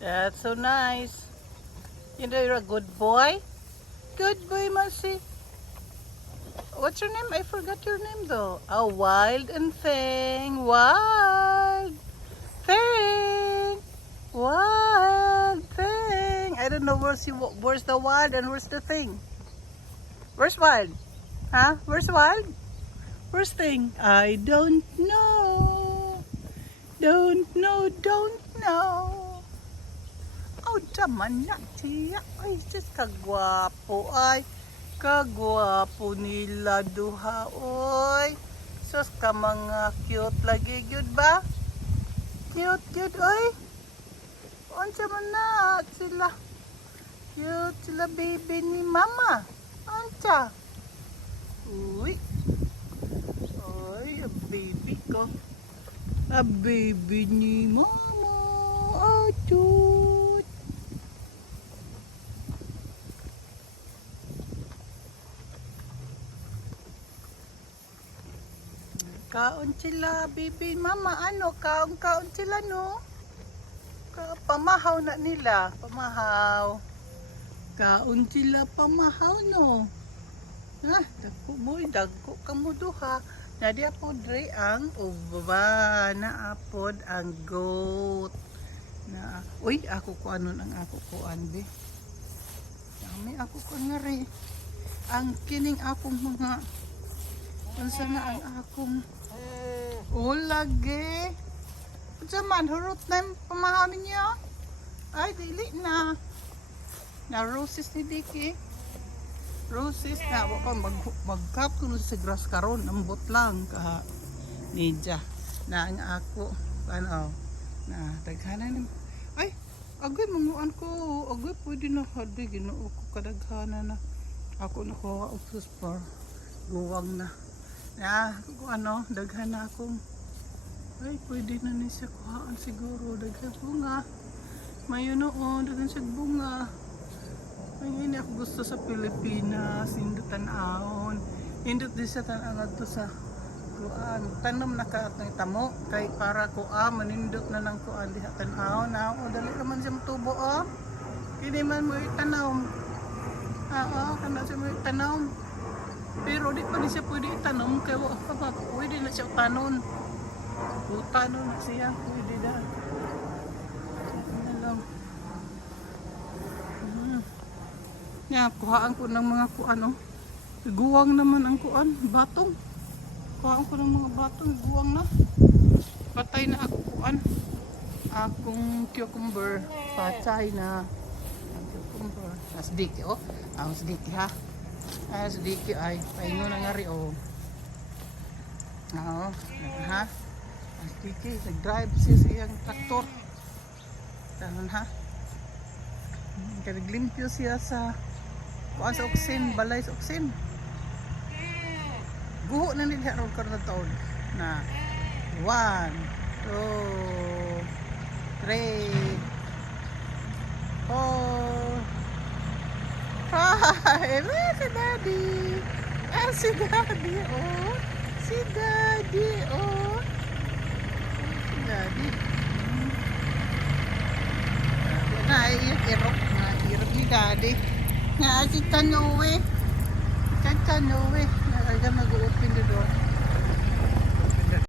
That's so nice. You know you're a good boy. Good boy, Masi. What's your name? I forgot your name though. Oh, Wild and Fang. Wild. Fang. Wild. Fang. I don't know where's the wild and where's the thing. Where's Wild? Huh? Where's Wild? Where's Thing? I don't know. Don't know. Don't know. Oh, daman na siya. Ay, just kagwapo ay. Kagwapo nila duha, oy. Sus ka mga cute lagi, good ba? Cute, cute, oy. Unsa man na sila. Cute sila baby ni mama. Unsa? Uy. Oy, a baby ko. A baby ni mama. Aduh. Kaon sila, baby mama, ano, kaon sila, no? Pamahaw na nila, pamahaw. Kaon sila, pamahaw, no? Ha, dagko ka mo duha. Nadi apod re ang uba, naapod ang goat. Uy, ako ko anon ang ako ko be. Dami ako ko nga re. Ang kining akong mga, unsa na ang akong lagi. Jaman, hurot na yung pamahaw ninyo. Ay, dili na. Na roses ni Diki. Roses na. Magkap ko sa grass karon. Ambot lang ka. Ninja. Na ang ako. Ano. Na, daghanan. Ay, agoy manguan ko. Agoy pwede na hadi. Ginoo ko kadaghanan na. Ako nakuha usus for guwang na. Ya, kung ano, daghan na akong ay, pwede na ni siya kuhaan siguro. Daghan bunga. Mayo noon, daghan siya bunga. Ay, hindi ako gusto sa Pilipinas. Hindot tanaon. Hindot din siya tanaon to sa kuhaan. Tanom na ka at tamo. Kay para kuhaan, manindot na ng kuhaan. Diha tanaon na. O, dali naman siya matubo, o. Hindi man mo itanaw. Oo, kana siya mo itanaw. Pero di pa ni siya pwede itanom kaya pwede na siya tanon. Tanon na siya, pwede na. Ano lang. Kuhaan ko ng mga kuan. Guwang naman ang kuan, batong. Kuhaan ko ng mga batong, guwang na. Patay na ako kuan. Akong cucumber, patay na. Ang cucumber. Asdiki, oh. Ang asdiki ha. As diki ay paingon na nga rin o. Oo, ha? As diki, nag-drive siya sa iyang traktor. Tanon ha? Naglimpyo siya sa kuan sa oksin, balay sa oksin. Guho na nila ron karon na taon. Na 1, 2, 3, 4, hi, si Daddy. Si Daddy, oh. Si Daddy, oh. Si Daddy. Irok ni Daddy. Si Tanoe. Tanoe. Nag-open the door.